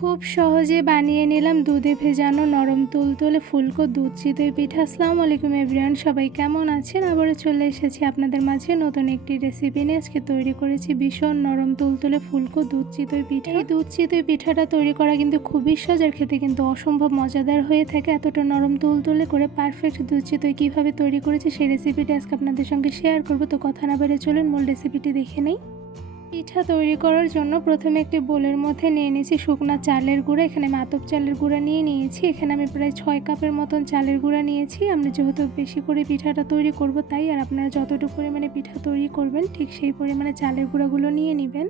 খুব সহজে বানিয়ে নিলাম দুধে ভেজানো নরম তুলতুলে ফুলকো দুধ চিতই পিঠা। আসসালামু আলাইকুম এভরিওয়ান, সবাই কেমন আছেন? আবারও চলে এসেছি আপনাদের মাঝে নতুন একটি রেসিপি নিয়ে। আজকে তৈরি করেছি ভীষণ নরম তুলতুলে ফুলকো দুধ চিতই পিঠা। এই দুধ চিতই পিঠাটা তৈরি করা কিন্তু খুবই সহজ আর খেতে কিন্তু অসম্ভব মজাদার হয়ে থাকে। এতটা নরম তুলতুলে করে পারফেক্ট দুধ চিতই কীভাবে তৈরি করেছি সেই রেসিপিটি আজকে আপনাদের সঙ্গে শেয়ার করব। তো কথা না বেড়ে চলুন, মূল রেসিপিটি দেখে নেই। পিঠা তৈরি করার জন্য প্রথমে একটি বোলের মধ্যে নিয়ে নিয়েছি শুকনা চালের গুঁড়া। এখানে মাতব চালের গুঁড়া নিয়ে নিয়েছি। এখানে আমি প্রায় ছয় কাপের মতন চালের গুঁড়া নিয়েছি। আমরা যেহেতু বেশি করে পিঠাটা তৈরি করব তাই, আর আপনারা যতটুকু পরিমাণে পিঠা তৈরি করবেন, ঠিক সেই পরিমাণে চালের গুঁড়াগুলো নিয়ে নেবেন।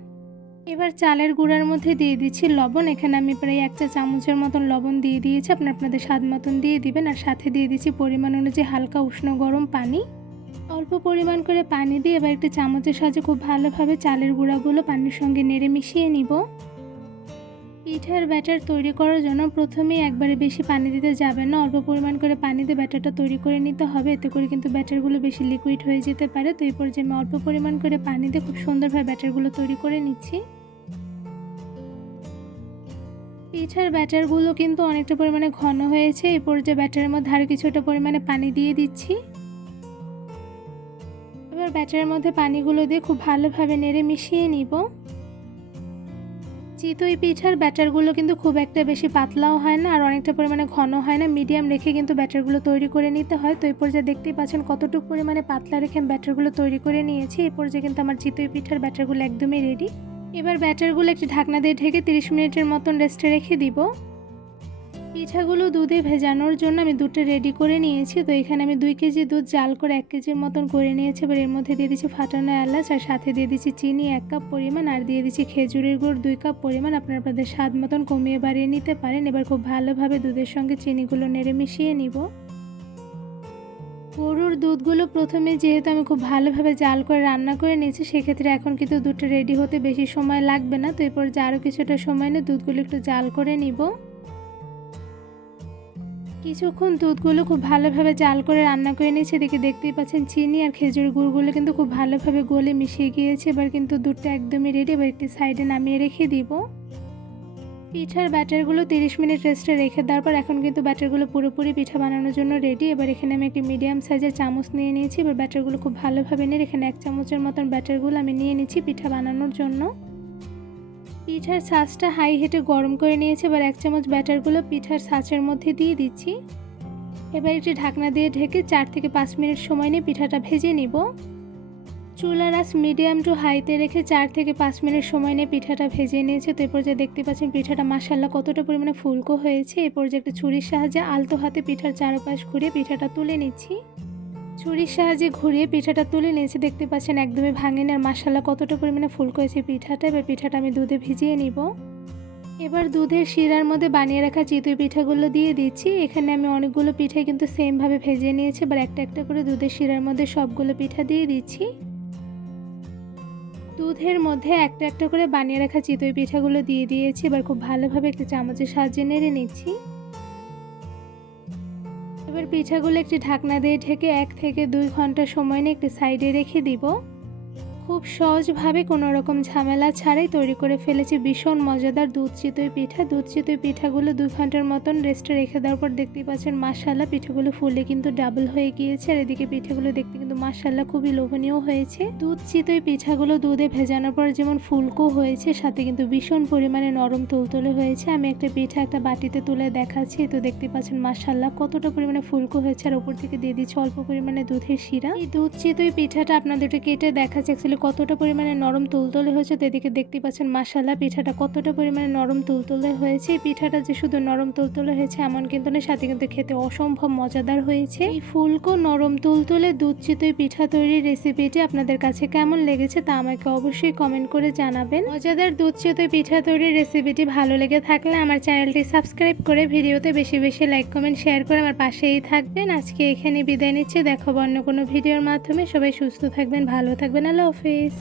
এবার চালের গুঁড়ার মধ্যে দিয়ে দিচ্ছি লবণ। এখানে আমি প্রায় এক চা চামচের মতন লবণ দিয়ে দিয়েছি। আপনার আপনাদের স্বাদ মতন দিয়ে দিবেন। আর সাথে দিয়ে দিচ্ছি পরিমাণ অনুযায়ী হালকা উষ্ণ গরম পানি। অল্প পরিমাণ করে পানি দিয়ে এবার একটি চামচের সাহায্যে খুব ভালোভাবে চালের গুঁড়াগুলো পানির সঙ্গে নেড়ে মিশিয়ে নিব। পিঠার ব্যাটার তৈরি করার জন্য প্রথমেই একবারে বেশি পানি দিতে যাবে না, অল্প পরিমাণ করে পানি দিয়ে ব্যাটারটা তৈরি করে নিতে হবে। এতে করে কিন্তু ব্যাটারগুলো বেশি লিকুইড হয়ে যেতে পারে। তো এই পর্যায়ে আমি অল্প পরিমাণ করে পানি দিয়ে খুব সুন্দরভাবে ব্যাটারগুলো তৈরি করে নিচ্ছি। পিঠার ব্যাটারগুলো কিন্তু অনেকটা পরিমাণে ঘন হয়েছে। এই পর্যায়ে ব্যাটারের মধ্যে আরও কিছুটা পরিমাণে পানি দিয়ে দিচ্ছি। এবার ব্যাটারের মধ্যে পানিগুলো দিয়ে খুব ভালোভাবে নেড়ে মিশিয়ে নিব। চিতই পিঠার ব্যাটারগুলো কিন্তু খুব একটা বেশি পাতলাও হয় না আর অনেকটা পরিমাণে ঘন হয় না মিডিয়াম রেখে কিন্তু ব্যাটারগুলো তৈরি করে নিতে হয়। তো এই পর্যায়ে দেখতেই পাচ্ছেন কতটুকু পরিমাণে পাতলা রেখে আমি ব্যাটারগুলো তৈরি করে নিয়েছি। এই পর্যায়ে কিন্তু আমার চিতই পিঠার ব্যাটারগুলো একদমই রেডি এবার ব্যাটারগুলো একটি ঢাকনা দিয়ে ঢেকে তিরিশ মিনিটের মতন রেস্টে রেখে দিব। পিঠাগুলো দুধে ভেজানোর জন্য আমি দুধটা রেডি করে নিয়েছি। তো এখানে আমি দুই কেজি দুধ জাল করে এক কেজির মতন করে নিয়েছি। এবার এর মধ্যে দিয়ে দিচ্ছি ফাটানো এলাচ আর সাথে দিয়ে দিচ্ছি চিনি এক কাপ পরিমাণ আর দিয়ে দিচ্ছি খেজুরের গুড় দুই কাপ পরিমাণ। আপনারা আপনাদের স্বাদ মতন কমিয়ে বাড়িয়ে নিতে পারেন। এবার খুব ভালোভাবে দুধের সঙ্গে চিনিগুলো নেড়ে মিশিয়ে নিব। গরুর দুধগুলো প্রথমে যেহেতু আমি খুব ভালোভাবে জাল করে রান্না করে নিয়েছি, সেক্ষেত্রে এখন কিন্তু দুধটা রেডি হতে বেশি সময় লাগবে না। তো এরপর যে আরও কিছুটা সময় নিয়ে দুধগুলো একটু জাল করে নিব। কিছুক্ষণ দুধগুলো খুব ভালোভাবে জাল করে রান্না করে নিয়েছি। দেখে দেখতেই পাচ্ছেন চিনি আর খেজুর গুড়গুলো কিন্তু খুব ভালোভাবে গলে মিশিয়ে গিয়েছে। এবার কিন্তু দুধটা একদমই রেডি এবার একটি সাইডে নামিয়ে রেখে দিব। পিঠার ব্যাটারগুলো তিরিশ মিনিট রেস্টে রেখে দেওয়ার পর এখন কিন্তু ব্যাটারগুলো পুরোপুরি পিঠা বানানোর জন্য রেডি এবার এখানে আমি একটি মিডিয়াম সাইজের চামচ নিয়ে নিয়েছি। এবার ব্যাটারগুলো খুব ভালোভাবে নিয়ে এখানে এক চামচের মতন ব্যাটারগুলো আমি নিয়ে নিচ্ছি পিঠা বানানোর জন্য। পিঠার ছাঁচটা হাই হিটে গরম করে নিয়েছি, এবার এক চামচ ব্যাটারগুলো পিঠার ছাঁচের মধ্যে দিয়ে দিচ্ছি। এবার একটি ঢাকনা দিয়ে ঢেকে চার থেকে পাঁচ মিনিট সময় নিয়ে পিঠাটা ভেজে নিব। চুলার আঁচ মিডিয়াম টু হাইতে রেখে চার থেকে পাঁচ মিনিট সময় নিয়ে পিঠাটা ভেজে নিয়েছে। তো এরপর যে দেখতে পাচ্ছেন পিঠাটা মাসাল্লা কতটা পরিমাণে ফুলকো হয়েছে। এরপর যে একটা ছুরির সাহায্যে আলতো হাতে পিঠার চারপাশ ঘুরিয়ে পিঠাটা তুলে নিচ্ছি। ছুরির সাহায্যে ঘুরিয়ে পিঠাটা তুলে নিয়েছি। দেখতে পাচ্ছেন একদমই ভাঙেনি আর মাসাল্লা কতটা পরিমাণে ফুলকো হয়েছে পিঠাটা। এবার পিঠাটা আমি দুধে ভিজিয়ে নিব। এবার দুধের শিরার মধ্যে বানিয়ে রাখা চিতই পিঠাগুলো দিয়ে দিচ্ছি। এখানে আমি অনেকগুলো পিঠাই কিন্তু সেমভাবে ভেজে নিয়েছি। এবার একটা একটা করে দুধের শিরার মধ্যে সবগুলো পিঠা দিয়ে দিচ্ছি। দুধের মধ্যে একটা একটা করে বানিয়ে রাখা চিতই পিঠাগুলো দিয়ে দিয়েছি। এবার খুব ভালোভাবে একটা চামচের সাহায্যে নেড়ে নিচ্ছি। এবার পিঠাগুলো একটি ঢাকনা দিয়ে ঢেকে এক থেকে দুই ঘণ্টা সময় নিয়ে একটি সাইডে রেখে দিব। খুব সহজভাবে কোনো রকম ঝামেলা ছাড়াই তৈরি করে ফেলেছি। ভীষণ মজাদার দুধ চিতই পিঠা। দুধ চিতই পিঠাগুলো দুই ঘণ্টার মতন রেস্টে রেখে দেওয়ার পর দেখতেই পাচ্ছেন মাসাল্লা পিঠাগুলো ফুলে কিন্তু ডাবল হয়ে গিয়েছে। আর এদিকে পিঠাগুলো দেখতে মাসাল্লা খুবই লোভনীয় হয়েছে। দুধ চিতই পিঠাগুলো দুধে ভেজানোর পর যেমন ফুলকো হয়েছে, সাথে কিন্তু ভীষণ পরিমাণে নরম তুলতুলে হয়েছে। আমি একটা পিঠা একটা বাটিতে তুলে দেখাচ্ছি, তো দেখতে পাচ্ছেন মাসাল্লা কতটা পরিমাণে ফুলকো হয়েছে। আর ওপর থেকে দিয়ে দিচ্ছে অল্প পরিমাণে দুধের শিরা। এই দুধ চিতই পিঠাটা আপনাদেরকে কেটে দেখাচ্ছে অ্যাকচুয়ালি কতটা পরিমাণে নরম তুলতুলে হয়েছে। তো এদিকে দেখতে পাচ্ছেন মাসাল্লা পিঠাটা কতটা পরিমাণে নরম তুলতুলে হয়েছে। এই পিঠাটা যে শুধু নরম তুলতুলে হয়েছে, এমন কিন্তু না, সাথে কিন্তু খেতে অসম্ভব মজাদার হয়েছে। এই ফুলকো নরম তুলতুলে দুধ চিতই পিঠা তৈরির রেসিপিটি আপনাদের কাছে কেমন লেগেছে তা আমাকে অবশ্যই কমেন্ট করে জানাবেন। মজাদার দুধ চিতই পিঠা তৈরির রেসিপিটি ভালো লেগে থাকলে আমার চ্যানেলটি সাবস্ক্রাইব করে ভিডিওতে বেশি বেশি লাইক কমেন্ট শেয়ার করে আমার পাশেই থাকবেন। আজকে এখানে বিদায় নিচ্ছে। দেখো অন্য কোনো ভিডিওর মাধ্যমে। সবাই সুস্থ থাকবেন, ভালো থাকবেন। আল্লাহ হাফিজ।